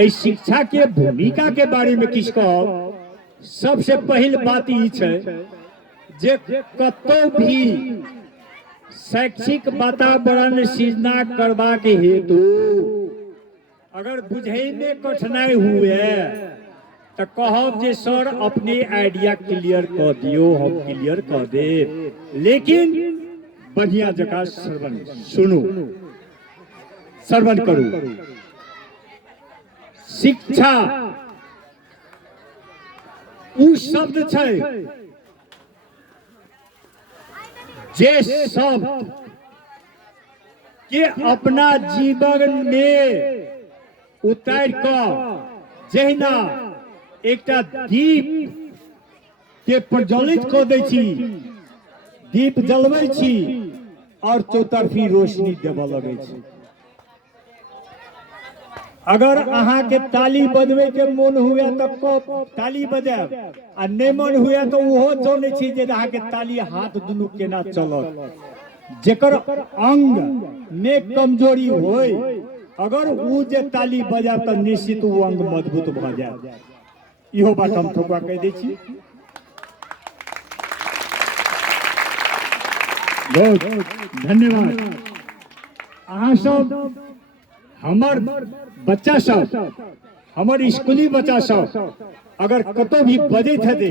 इस शिक्षा के भूमिका के बारे में किछ कहब। सबसे पहल बात ई छै जे कतो भी शैक्षिक वातावरण सृजना करबाक हेतु अगर बुझे में कठिनाई हुए तो कहब जे सर अपने आइडिया क्लियर कर दियो, हम क्लियर कर दे, लेकिन बढ़िया जगह श्रवण सुनो, श्रवण करू। शिक्षा उ शब्द छै जे शब्द के अपना जीवन में उतार कऽ जहिना एकटा दीप के प्रज्वलित कऽ दै छी, दीप जलबै छी और चौतरफी रोशनी देबऽ लगै छी। अगर अहाँ के ताली बजबे के मन हुए तो ताली बजाब, आ नहीं मन हुए तो वो जाने छी जे अहाँ के ताली हाथ दुनू केना चलत। जेकर अंग में कमजोरी होय अगर वो जे ताली बजा तो निश्चित वो अंग मजबूत भ जाए। इहो बात हम ठोका कह दै छी। बहुत धन्यवाद। अहाँ सब हमर बच्चा सब, हमर स्कूली बच्चा सब अगर कतो भी बजैत हेतै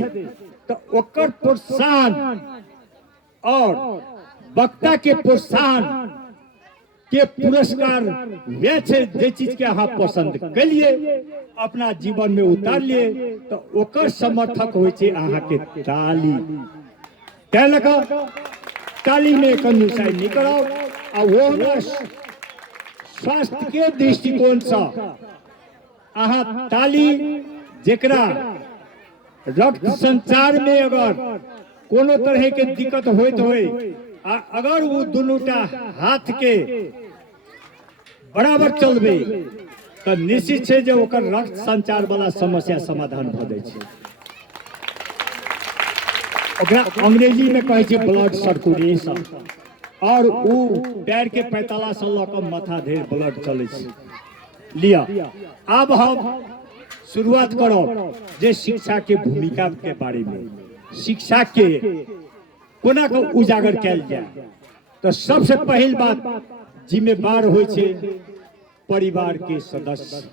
तो ओकर प्रोत्साहन और वक्ता के प्रोत्साहन के पुरस्कार वे छै जे चीज के अहाँ पसंद कलिए, अपना जीवन में उतारलिए तो ओकर समर्थक होइ छै अहाँ के ताली। तै लऽ ताली में कंजूसाई नहीं कराओ। आ वो स्वास्थ्य के दृष्टिकोण से अहाँ ताली जेकरा रक्त संचार में अगर कोनो तरह के दिक्कत होइत होय, अगर वो दुनूटा हाथ के बराबर चलबे तो निश्चित छै जे ओकर रक्त संचार वाला समस्या समाधान भ जाय छै। ओकरा अंग्रेजी में कहै छै ब्लड सर्कुलेशन, और वो पैर के पैताला से लऽ कऽ माथा धरि ब्लड चलै छै। लिया अब हम शुरुआत करब जे शिक्षा के भूमिका के बारे में, शिक्षा के कोना के उजागर कैल जाए। तो सबसे पहल बात जिम्मेवार होइ छै परिवार के सदस्य।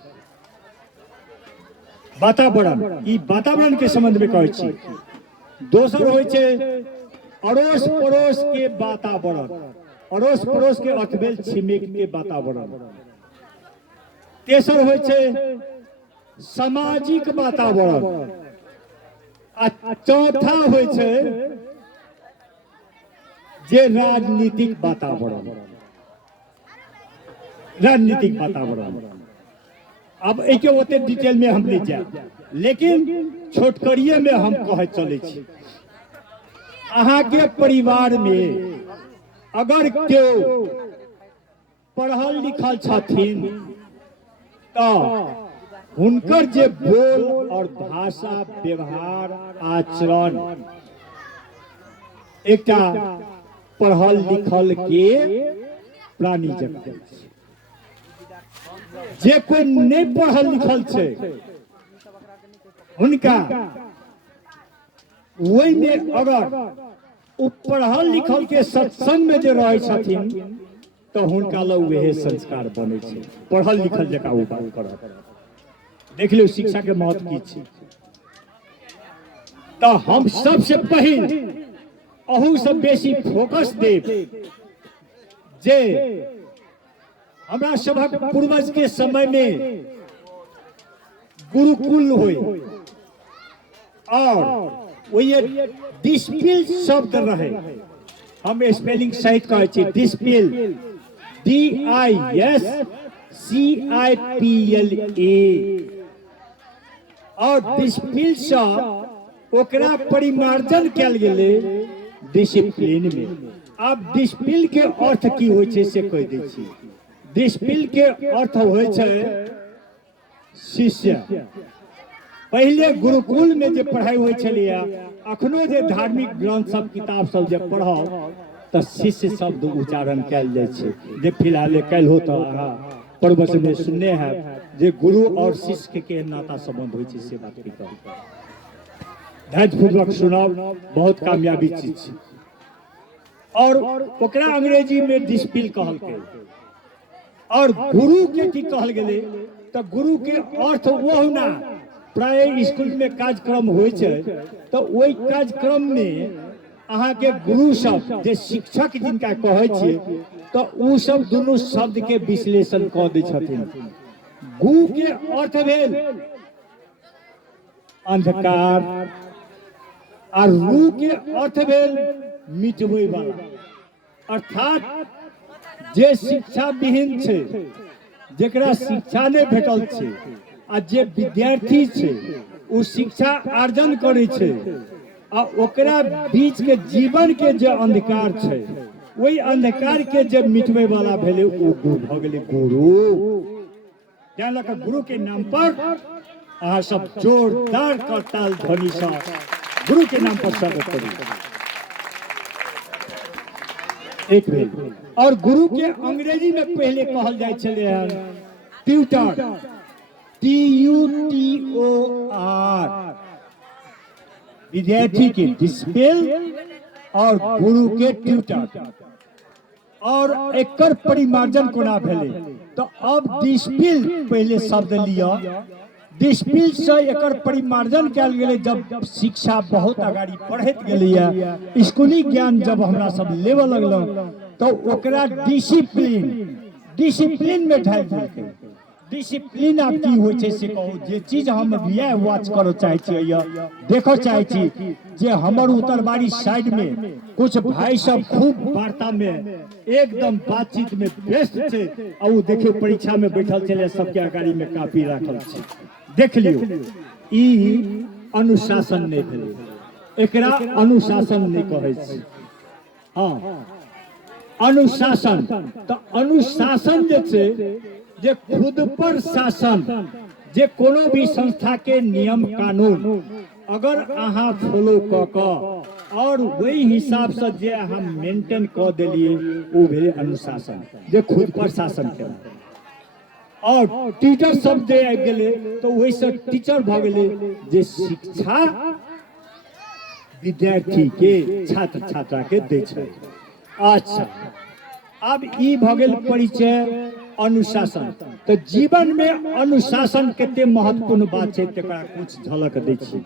वातावरण, ई वातावरण के संबंध में कहै छी। दोसर होइ छै अड़ोस पड़ोस के वातावरण, अड़ोस पड़ोस के अथवेल छिमेक के वातावरण। तेसर होइ छै सामाजिक वातावरण, आ चौथा होइ छै जे राजनीतिक वातावरण। राजनीतिक वातावरण अब एक ओते डिटेल में हम नहीं जाए, लेकिन छोटकरिए में हम कह चले छी। अहाँ के परिवार में अगर केओ पढ़ल लिखल छथिन तो हुनकर जे बोल और भाषा व्यवहार आचरण एकटा पढ़ल लिखल के प्राणी जकाँ। जे कोई नहीं पढ़ल लिखल छै हुनका वही में अगर पढ़ल लिखल के सत्संग में जे रहे छथिन तो हुनका लग वह संस्कार बने छै, पढ़ल लिखल जकाँ वो बात करत। देख लो शिक्षा के महत्व की छै। तो हम सबसे पहले अहू से बेसी फोकस देव जे हमरा सबक पूर्वज के समय में गुरुकुल होय, और वो ये डिस्पिल शब्द रहे। हम स्पेलिंग सहित कहै छी डिस्पिल, DISCIPLA। और डिस्पिल से ओकरा परिमार्जन कैल गेलै डिसिप्लिन में। अब डिस्पिल के अर्थ की होय छै से कह दै छी। डिस्पिल के अर्थ होय छै शिष्य। पहले गुरुकुल में जे पढ़ाई होय छलिया, अखनो जे धार्मिक ग्रंथ सब किताब सब जे पढ़ब तो शिष्य शब्द उच्चारण कैल जाय छै। जे फिलहाल कैल हो तो प्रवचन में सुनने हैं जे गुरु और शिष्य के नाता संबंध होइ छै से बात की कहब। धैर्यपूर्वक सुनाओ, बहुत कामयाबी चीज छै। और ओकरा अंग्रेजी में डिस्पिल कहल के। और गुरु के की कहल गेले तो गुरु के अर्थ वो ना प्राय स्कूल में कार्यक्रम होइ छै तो ओई कार्यक्रम में अहाँ के गुरु सब जे शिक्षक जिनका कहै छियै तो उ सब दुनू शब्द के विश्लेषण क दै छथिन। गु के अर्थ भेल अंधकार और रू के अर्थ भेल मिटबै वाला, अर्थात जे शिक्षा विहीन छै, जेकरा शिक्षा नहीं भेटल छै आ जे विद्यार्थी छै उ शिक्षा अर्जन करे छै आ ओकरा बीच के जीवन के जे अंधकार छै वही अंधकार के जे मिटबै वाला भेले ओ भ गेले गुरु। तैं लऽ कऽ गुरु के नाम पर अहाँ सब जोरदार करताल ध्वनि से गुरु के नाम पर स्वागत करू। एक बेर और गुरु के अंग्रेजी में पहले कहल जाय छले हन ट्यूटर, TUTOR, विद्यार्थी के डिस्पेल और गुरु के ट्यूटर। और एकर परिमार्जन कोना भेले तो अब डिस्पिल पहले शब्द लिया, डिस्पिल से एकर परिमार्जन कयल गेले जब शिक्षा बहुत आगाड़ी बढ़त गेलै, स्कूली ज्ञान जब हमरा सब लेवल लगल तो ओकरा डिसिप्लिन में ढाल देलकै। डिसिप्लिन आब की होइ छै से कहू, जे चीज हम यह वाच करो चाहे छियै या देखो चाहे छी जे हमर उत्तरबाड़ी साइड में कुछ भाई सब खूब वार्ता में एकदम बातचीत में व्यस्त छै आ उ देखियो परीक्षा में बैठल छले, सबके अगाड़ी में कॉपी राखल छै। देख लियो ई अनुशासन नहीं भेलै, एकरा अनुशासन नहीं कहै छै। हाँ, अनुशासन तो अनुशासन जे छै जे खुद पर शासन, जे कोनो भी संस्था के नियम कानून अगर अहाँ फॉलो क के और वही हिसाब से जे अहाँ मेंटेन क देलिए वो भेले अनुशासन, जे खुद पर शासन केना। और टीचर सब जे आबि गेले तो वही से टीचर भ गेले जे शिक्षा विद्यार्थी के छात्र छात्रा के दै छै। अच्छा, अब ई भ गेल परिचय अनुशासन। तो जीवन में अनुशासन कते महत्वपूर्ण बात है तकरा कुछ झलक दै छी।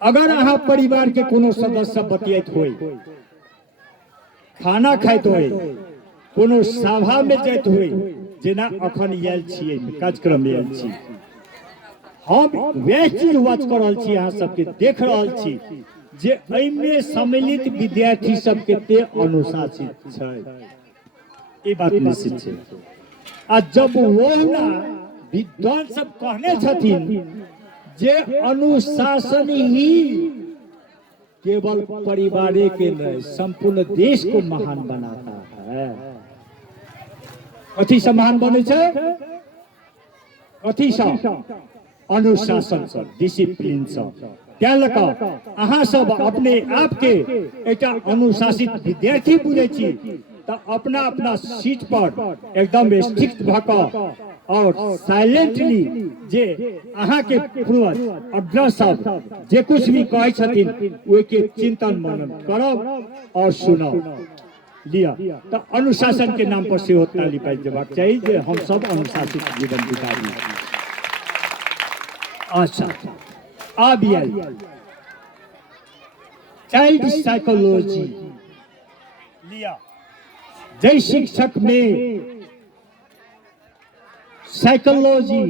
अगर अहाँ परिवार के कोनो सदस्य बतियात होय, खाना खाइत होय, कोनो सभा में जाइत होय, जेना अखन आयल छियै कार्यक्रम में आयल छी, हम वह चीज वाच कर रहल छी, अहाँ सबके देख रहल छी जे एहिमे सम्मिलित विद्यार्थी सब कते अनुशासित छै, ये बात निश्चित है। आ जब वो ना विद्वान सब कहने छथिन जे अनुशासन ही केवल परिवार के नहीं संपूर्ण देश को महान बनाता है। कथी से महान बने छै? कथी से? अनुशासन से, डिसिप्लिन से। क्या लगा अहाँ सब अपने आप के एकटा अनुशासित विद्यार्थी बुझे छी तो अपना अपना सीट पर एकदम स्ट्रिक्ट भक और साइलेंटली जे अहाँ के पूर्वज अग्रज सब जे कुछ भी कहे छथिन ओहि के चिंतन मनन करब और सुनब लिया। तो अनुशासन के नाम पर सेहो ताली पाइ देबाक चाहिए जे हम सब अनुशासित जीवन बिताबी। अच्छा, अब चाइल्ड साइकोलॉजी लिया। जय शिक्षक में साइकोलॉजी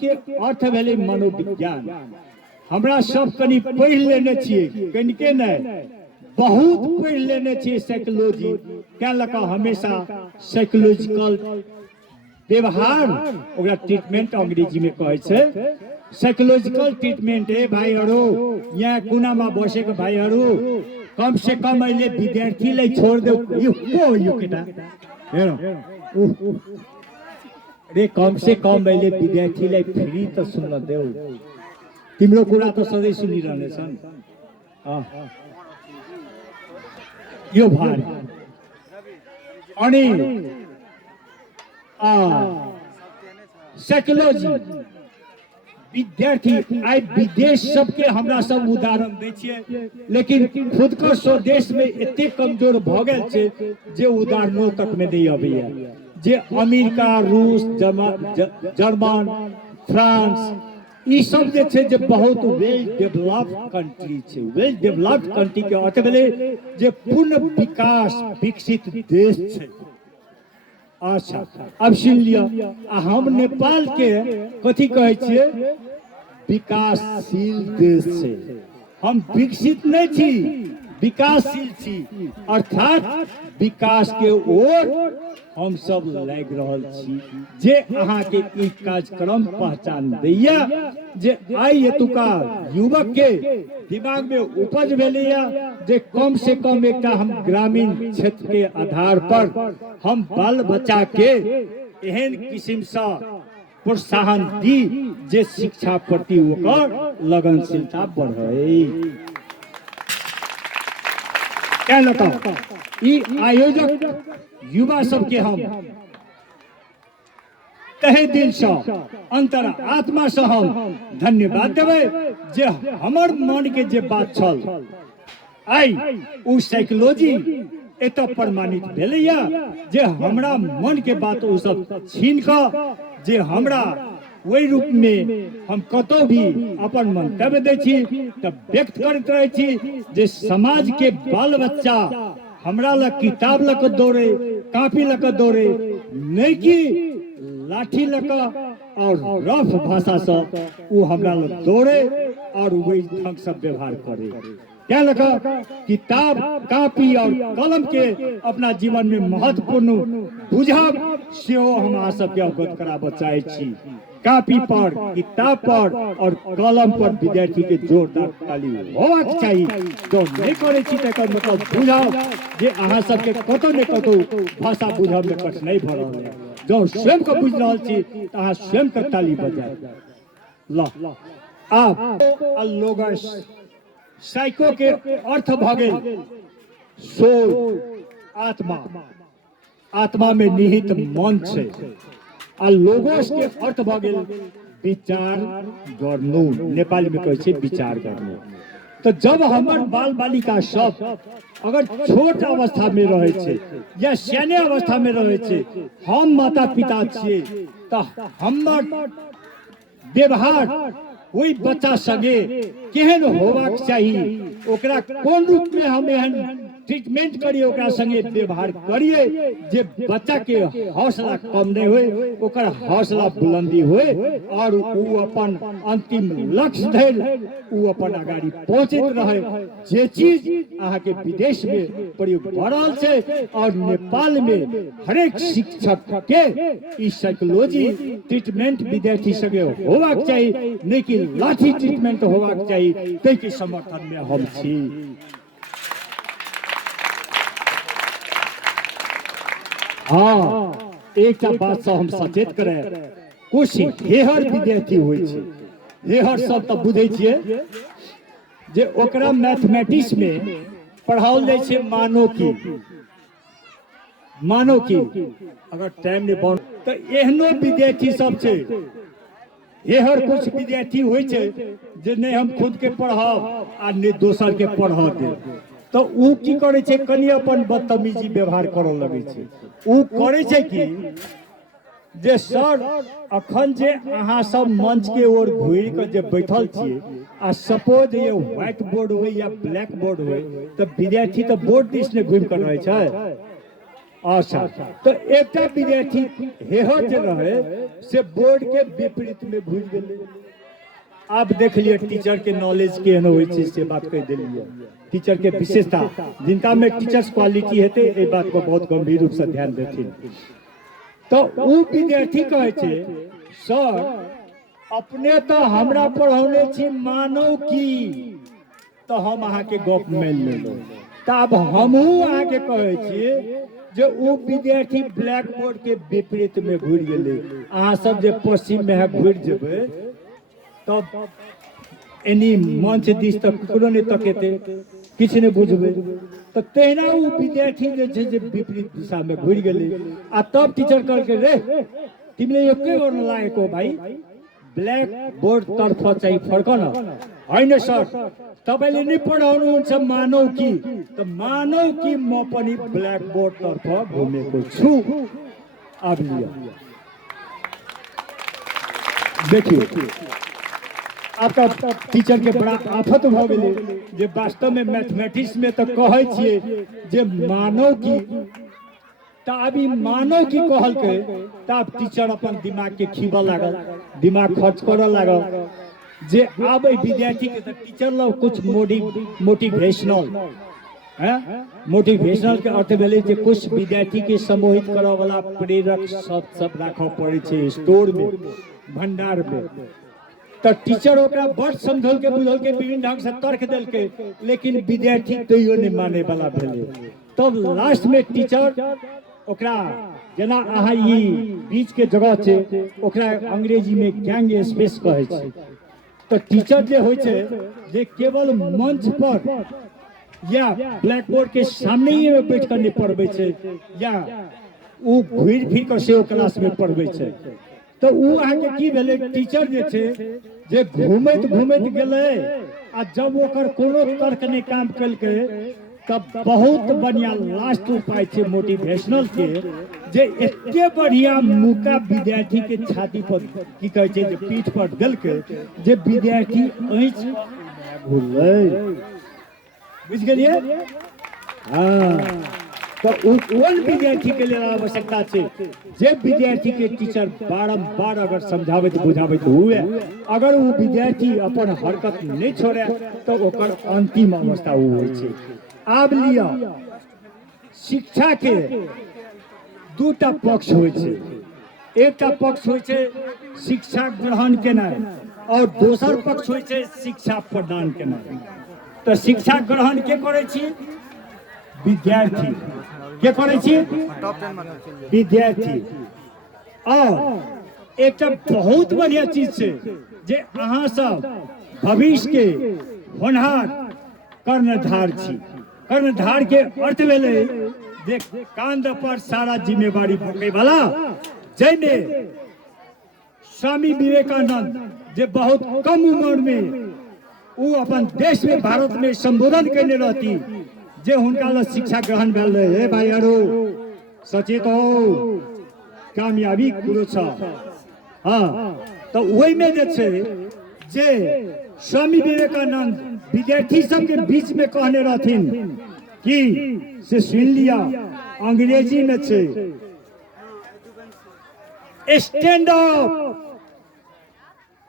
के अर्थ भेले मनोविज्ञान। हमरा सब कनी पढ़ लेने छियै, कनिके नहीं बहुत पढ़ लेने छियै साइकोलॉजी। क्या लगा हमेशा साइकोलॉजिकल व्यवहार ओकरा ट्रीटमेंट अंग्रेजी में कहै छै। साइकोलॉजिकल ट्रीटमेंट है भाईहरू, यहाँ कुना में बसे के भाईहरू कम से कम अहिले विद्यार्थी लाई छोड़ दो। यो को यो केटा हेरो रे, कम से कम अहिले विद्यार्थी लाई फ्री तो सुन्न देऊ। तिम्रो कुरा तो सधैँ सुनिरहने छन्। यो भार अनि आ साइकोलॉजी विद्यार्थी आई विदेश सबके हमरा सब उदाहरण दै छियै, लेकिन खुद के स्वदेश में एते कमजोर भ गेल छै जे उदाहरणों तक में नहीं अबैया। जे अमेरिका, रूस, जर्मन, फ्रांस ई सब जे छै जे बहुत वेल डेवलप्ड कंट्री छै। वेल डेवलप्ड कंट्री के अर्थ भेलै जे पूर्ण विकास विकसित देश छै। अच्छा अब सुन लिया, हम नेपाल के कथी कहे छियै? विकासशील देश छै। हम विकसित नहीं छी, विकासशील छी, अर्थात विकास के ओर हम सब लाग रहल छी। जे अहाँ के ई कार्यक्रम पहचान दैया जे आई एतुका युवक के दिमाग में उपज भेलैया जे कम से कम एक हम ग्रामीण क्षेत्र के आधार पर हम बाल बच्चा के एहन किस्म से प्रोत्साहन दी जे शिक्षा प्रति ओकर लगनशीलता बढ़े। क्या बताओ ई आयोजक युवा सबके हम तहे दिल से अंतर आत्मा से हम धन्यवाद देवे जे हमर मन के जे बात छल आई उ साइकोलॉजी एत प्रमाणित भेलैया जे हमरा मन के बात उ सब छीन क जे हमरा वही रूप में हम कतो भी अपन मंतव्य दै छी त व्यक्त करते रहे छी जे समाज के बाल बच्चा हमरा ला किताब लक दौड़े, कापी लक दौड़े, नहीं कि लाठी लक और रफ भाषा से वो हमरा ला दौड़े और वही ढंग से व्यवहार करे। क्या लगा किताब, कापी और कलम के अपना जीवन में महत्वपूर्ण बुझब से हम अहाँ सबके अवगत कराबऽ चाहै छी। कापी पर, किताब पर और कलम पर विद्यार्थी के जोरदार ताली होबाक चाहिए। जो नहीं करे छी तकर मतलब बुझाओ जे अहाँ सबके कतौ ने कतौ भाषा बुझब में कठिनाई भ रहल है। जो स्वयं को बुझ रहल छी त अहाँ स्वयं के ताली बजाय ल। आप लोगस साइको के अर्थ भ गेल सोल, आत्मा, आत्मा में निहित मन छै। आ लोगोस के अर्थ भ गेल विचार गर्नु, नेपाली में कहै छै विचार गर्नु। तो जब हमर बाल बालिका सब अगर छोट अवस्था में रहे छे या सियाने अवस्था में रहे छे, हम माता पिता छिए तो हमर व्यवहार वही बच्चा संगे केहन होबाक चाहिए, ओकरा कोन रूप में हम एहन ट्रीटमेंट करिए, ओकरा संगे व्यवहार करिए जे बच्चा के हौसला कम नहीं होए, ओकर हौसला बुलंदी होए और उ अपन अंतिम लक्ष्य धरि उ अपन आगाड़ी पहुंचैत रहे। जे चीज अहाँ के विदेश में प्रयोग भ रहल छै और नेपाल में हरेक शिक्षक के ई साइकोलॉजी ट्रीटमेंट विद्यार्थी संगे होबाक चाहिए, नहीं कि लाठी ट्रीटमेंट होबाक चाहिए। तै के समर्थन में हम छी। हाँ, एक बात से हम सचेत करे, कुछ हेहर विद्यार्थी होय छै। हेहर सब तो बुझे छिए जे ओकरा मैथमेटिक्स में पढ़ाओल जाय छै मानो की अगर टाइम नहीं बन तो एहनो विद्यार्थी सब छै। हेहर कुछ विद्यार्थी होय छै जे नहीं हम खुद के पढ़ाओ आ नहीं दोसर के पढ़ा दे, तो उ की करे छै कनी अपन बदतमीजी व्यवहार करऽ लगे छै। उ करे छै कि जे सर अखन जे अहाँ सब मंच के ओर घुर के जे बैठल छिए आ सपोज ये व्हाइट बोर्ड हो या ब्लैक बोर्ड हो तो विद्यार्थी तो बोर्ड दिस ने घुम कर रहे छै। अच्छा तो एकटा विद्यार्थी हेहर जे रहे से बोर्ड के विपरीत में घुस गेले। आप देख लिए टीचर के नॉलेज केहन होय छै से बात कह देलिए। टीचर के विशेषता जिनका में टीचर्स क्वालिटी हेते ए बात को बहुत गंभीर रूप से ध्यान देथिन। तो उ विद्यार्थी कहे छै सर अपने तो हमरा पढ़ौने छी मानव की, तो हम अहाँ के गप मान लेलो। तब हमहू अहाँ के कहे छी जे उ विद्यार्थी ब्लैक बोर्ड के विपरीत में घुर गेले। अहाँ सब जे पश्चिम में है घुर जेबे तब एनी मंच दिस तक ककरो नहीं तकेते, किछु नहि बुझबै तऽ तहिना ओ विद्यार्थी जे छै जे विपरीत दिशामे घुरि गेलै आ तब टीचर कहलकै रे तिमीले एकै गो नलागेको भाइ ब्ल्याक बोर्ड तर्फ चाहिँ फर्क न होइन सर तपाईँले नै पढाउनुहुन्छ मानौ कि त मानौ कि म पनि ब्ल्याक बोर्ड तर्फ घुमेको छु अब लिया देखिए आपका टीचर के बड़ा आफत भ गेलै जे वास्तव में मैथमेटिक्स में तो कहै छियै जे मानव की त अभी मानव की कहलकै त अब टीचर अपन दिमाग के खीबऽ लागल दिमाग खर्च करऽ लागल जे अब विद्यार्थी के त टीचर ल कुछ मोटिवेशनल मोटिवेशनल के अर्थ भेलै जे कुछ विद्यार्थी के सम्मोहित करऽ वाला प्रेरक सब राखऽ पड़ै छै स्टोर में भंडार में तो टीचर ओकरा बड़ समझलकै बुझलकै विभिन्न ढंग से तर्क देलकै लेकिन विद्यार्थी तैयो नहीं माने वाला भेलै तब लास्ट में टीचर ओकरा जेना अहाँ ई बीच के जगह छै ओकरा अंग्रेजी में गैंग स्पेस कहै छै तो टीचर जे होइ छै जे केवल मंच पर या ब्लैक बोर्ड के सामने ही में बैठ कर नहीं पढ़बै छै या वो घुरि फिर कर से क्लास में पढ़बै छै तो उ आके की भेलै टीचर जे छै जे घूमैत घूमैत गेलै आ जब ओकर कोनो तर्क नहीं काम केलकै तब बहुत बढ़िया लास्ट उपाय छै मोटिवेशनल के जे एते बढ़िया मुका विद्यार्थी के छाती पर की कहै छै जे पीठ पर देलकै जे विद्यार्थी ऐंच भूलै बुझ गेलिए हां तो उन विद्यार्थी के लिए आवश्यकता है जे विद्यार्थी के टीचर बारंबार अगर समझावत बुझावत हुए अगर वो विद्यार्थी अपन हरकत नहीं छोड़े तो ओकर अंतिम अवस्था वो होइ छै आब लिया शिक्षा के दूटा पक्ष होइ छै एकटा पक्ष होइ छै शिक्षा ग्रहण केनाइ और दोसर पक्ष होइ छै शिक्षा प्रदान केनाइ तो शिक्षा ग्रहण के करै छी विद्यार्थी के करे छी विद्यार्थी और एक बहुत बढ़िया चीज छै जे अहाँ सब भविष्य के होनहार कर्णधार छी कर्णधार के अर्थ भेलै जे कांध पर सारा जिम्मेवारी भोगै वाला जैमे स्वामी विवेकानंद जे बहुत कम उम्र में वो अपन देश में भारत में संबोधन करने रहती जे हुनका ल शिक्षा ग्रहण भेल रहे हे भाइहरू सचेत हो कामयाबी कुरो छ हां तो ओहि में जे छै जे स्वामी विवेकानंद विद्यार्थी सब के बीच में कहने रहथिन कि से सुन लिया अंग्रेजी में छै स्टैंड अप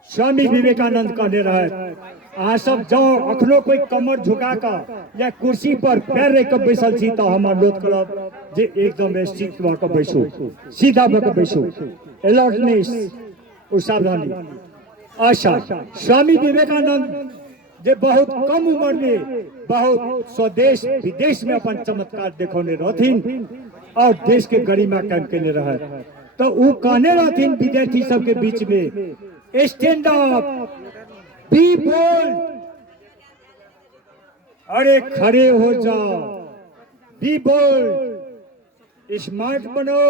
स्वामी विवेकानंद कहने रहे अहाँ सब जाओ अखनो कोई कमर झुका कर या कुर्सी पर पैर रख कर बैसल छी तो हम अनुरोध करब जे एकदम स्थिर भ के बैसो सीधा भ के बैसो अलर्टनेस और सावधानी अच्छा स्वामी विवेकानंद जे बहुत कम उम्र में बहुत स्वदेश विदेश में अपन चमत्कार देखौने रहथिन और देश के गरिमा कायम केने रहे तो वो कहने रहथिन विद्यार्थी सब के बीच में स्टैंड अप बी बोल्ड अरे खड़े हो जाओ बी बोल्ड स्मार्ट बनो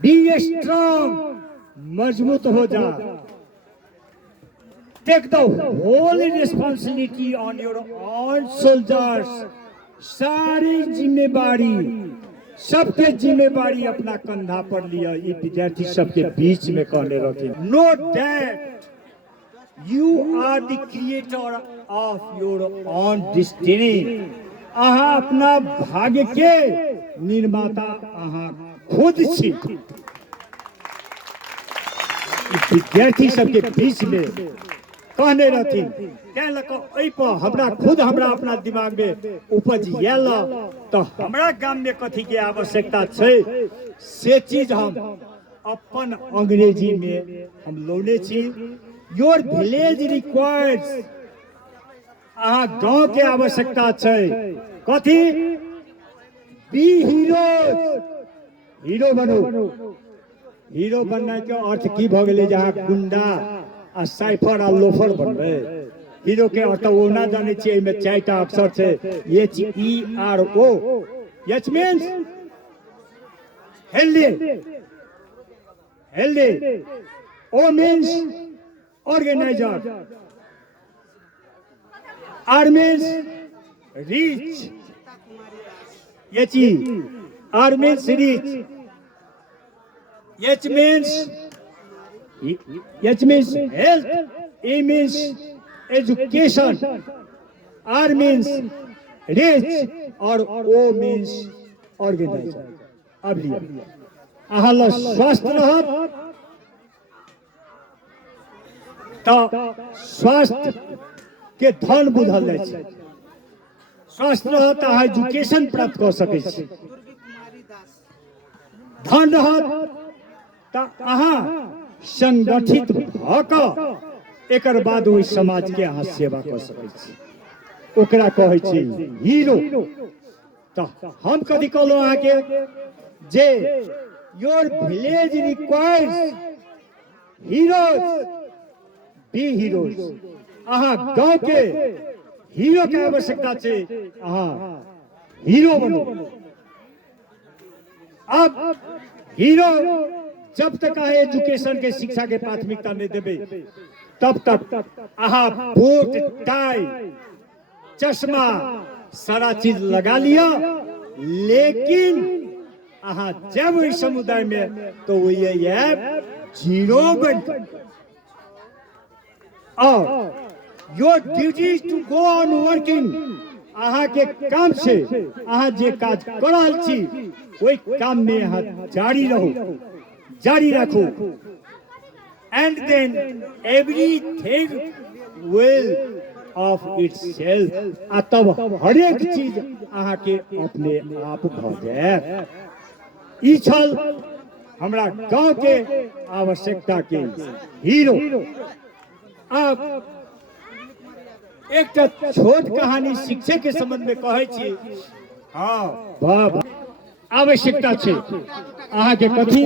बी स्ट्रांग मजबूत हो जा take the whole responsibility on your own soldiers सारी जिम्मेवारी सबके जिम्मेवारी अपना कंधा पर लिया ये विद्यार्थी सबके बीच में कहने रखे know that you are the creator of your own destiny अहाँ अपना भाग्य के निर्माता अहाँ खुद छी विद्यार्थी सबके बीच में कहने रहथिन क्या लको एहि पर हमरा खुद हमरा अपना दिमाग में उपज आयल तो हमरा गाम में कथी के आवश्यकता छै से चीज हम अपन अंग्रेजी में हम लौने छी योर विलेज रिक्वायर्स अहाँ गांव के आवश्यकता छै कथी बी हीरोज हीरो बनो हीरो बनने के अर्थ की भ गेलै जहाँ गुंडा आ साइफर आ लोफर बनबे हीरो के अर्थ वो ना जाने छियै में चारिटा अक्षर छै HERO which means healthy O means organizer R means rich R means rich H means health E means education R means rich और O means organizer अब लिया अहाँ ल स्वस्थ रहत तो स्वास्थ्य के धन बुझल जाय छै स्वस्थ रहत तो अहाँ एजुकेशन प्राप्त कर सकै छी धन रहत तो अहाँ संगठित भ क एकर बाद ओहि समाज के अहाँ सेवा कर सकै छी ओकरा कहै छै हीरो तो हम कथी कहलहुँ अहाँ के जे your village requires heroes be heroes अहाँ गांव के हीरो के आवश्यकता छै अहाँ हीरो बनो अब हीरो जब तक अहाँ एजुकेशन के शिक्षा के प्राथमिकता नहीं देबे तब तक अहाँ बूट टाई चश्मा सारा चीज लगा लिया लेकिन अहाँ जब इस समुदाय में तो ये जीरो बन और your duty to go on working अहाँ के काम से अहाँ जे काज कर रहल छी ओहि काम में अहाँ जारी रखू and then everything will off itself आ तब हर एक चीज अहाँ के अपने आप भ जाए ई छल हमरा गांव के आवश्यकता के हीरो अब एक छोट कहानी शिक्षक के संबंध में कहै छी हाँ आवश्यकता छै अहाँ के कथी